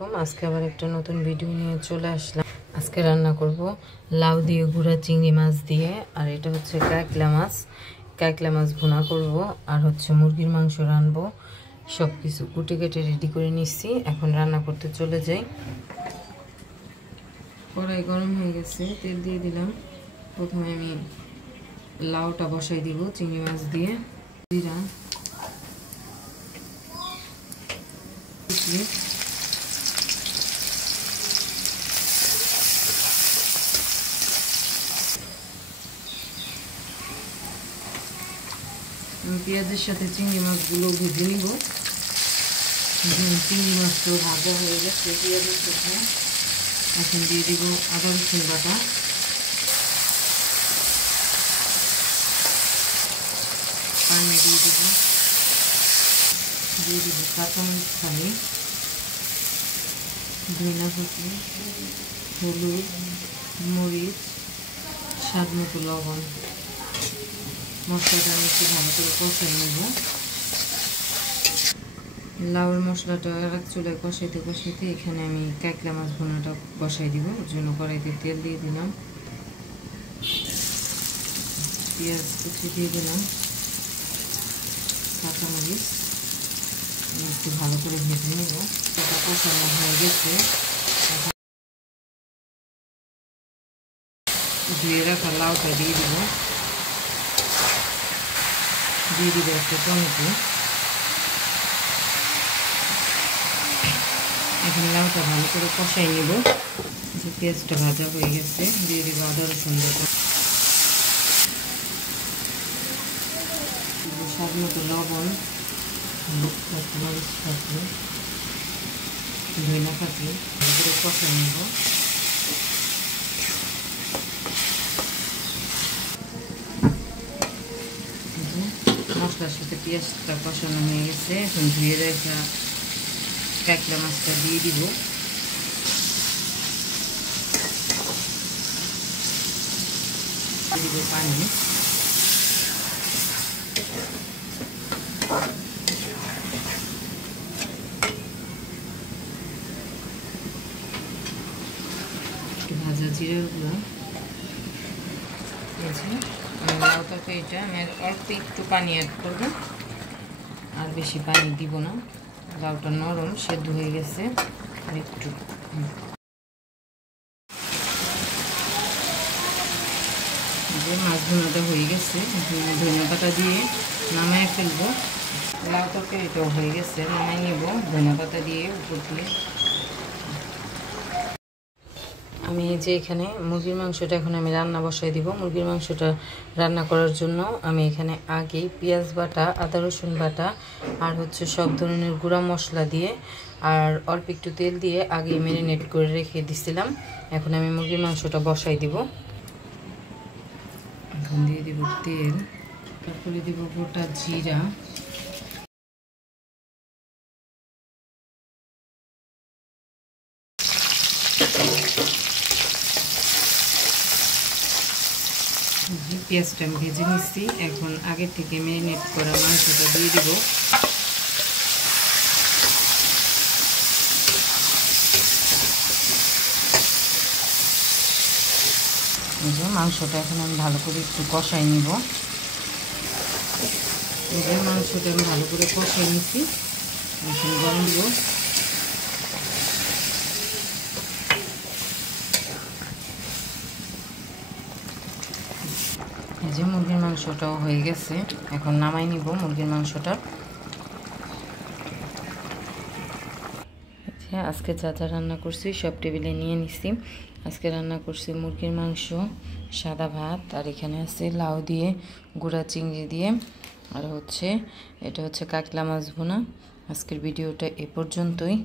আলাইকুম। আজকে আবার একটা নতুন ভিডিও নিয়ে চলে আসলাম। আজকে রান্না করব লাউ দিয়ে গুঁড়া চিংড়ি মাছ দিয়ে, আর এটা হচ্ছে কাঁকড়া মাছ ভুনা করব, আর হচ্ছে মুরগির মাংস রানবো। সব কিছু কুটে কেটে রেডি করে নিচ্ছি, এখন রান্না করতে চলে যাই। কড়াই গরম হয়ে গেছে, তেল দিয়ে দিলাম। প্রথমে আমি লাউটা বসাই দিব চিংড়ি মাছ দিয়ে। জিরা, পেঁয়াজের সাথে চিংড়ি মাছগুলো ভেজে নিব। চিংড়ি মাছগুলো ভাজা হয়ে গেছে পেঁয়াজের সাথে। এখন দিয়ে দিব আদা রসুন বাটা, পানি দিয়ে দিব কাঁচামরিচ খালি, ধনিয়া কুচি, হলুদ, মরিচ, স্বাদ মতো লবণ। মশলাটা একটু ভালো করে কষাই নেব। লাউয়ের মশলাটা এক চুলায় কষাইতে এখানে আমি কাঁকড়া মাছ ভুনাটা বসাই দিব। ওর জন্য কড়াইতে তেল দিয়ে দিলাম, পেঁয়াজ কুচি দিয়ে দিলাম, কাঁচামরিচ একটু ভালো করে ভেজে নেব। এটা কষানো হয়ে গেছে, ধুয়ে রাখা লাউটা দিয়ে দিব একটা টমেটো। এখন লাউটা ভালো করে কষাই নেব। যে পেঁয়াজটা ভাজা হয়ে গেছে, দিয়ে দিব আদা রসুন বাটা, স্বাদ মতো লবণ, মরিচ কাটলে, ধনিয়া কাটলে ভালো করে কষাই নেব। মশলার সাথে পেঁয়াজটা কষানো হয়ে গেছে, এখন ধুয়ে রাখা কাঁকড়া মাছটা দিয়ে দিব। পানি, ভাজা জিরার গুঁড়া। লাউ তরকারিটা আমি অল্প একটু পানি অ্যাড করবো, আর বেশি পানি দিব না। লাউটা নরম সেদ্ধ হয়ে গেছে, আর একটু মাছ ভুনাটা হয়ে গেছে। ধনিয়া পাতা দিয়ে নামায় ফেলবো। লাউ তরকারিটাও হয়ে গেছে, নামাই নিব ধনিয়া পাতা দিয়ে উপর দিয়ে। আমি যে এখানে মুরগির মাংসটা এখন আমি রান্না বসাই দিব। মুরগির মাংসটা রান্না করার জন্য আমি এখানে আগেই পেঁয়াজ বাটা, আদা রসুন বাটা, আর হচ্ছে সব ধরনের গুঁড়া মশলা দিয়ে আর অল্প একটু তেল দিয়ে আগে ম্যারিনেট করে রেখে দিছিলাম। এখন আমি মুরগির মাংসটা বসাই দিব। এখন দিয়ে দিব তেল, তারপরে দিব গোটা জিরা, পেঁয়াজটা আমি ভেজে নিচ্ছি। এখন আগে থেকে ম্যারিনেট করা মাংসটা দিয়ে দিব। মাংসটা এখন আমি ভালো করে একটু কষাই নিব। মাংসটা আমি ভালো করে কষাই নিচ্ছি, এখন গরম দিব। এই যে মুরগির মাংসটাও হয়ে গেছে, এখন নামাই নিব মুরগির মাংসটা। আজকে যা যা রান্না করছি সব টেবিলে নিয়ে নিছি। আজকে রান্না করছি মুরগির মাংস, সাদা ভাত, আর এখানে আছে লাউ দিয়ে গুঁড়া চিংড়ি দিয়ে, আর এটা হচ্ছে কাঁকড়া মাছ ভুনা। আজকের ভিডিওটা এ পর্যন্তই।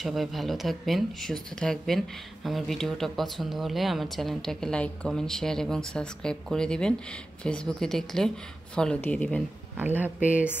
সবাই ভালো থাকবেন, সুস্থ থাকবেন। আমার ভিডিওটা পছন্দ হলে আমার চ্যানেলটাকে লাইক, কমেন্ট, শেয়ার এবং সাবস্ক্রাইব করে দিবেন। ফেসবুকে দেখলে ফলো দিয়ে দিবেন। আল্লাহ হাফেজ।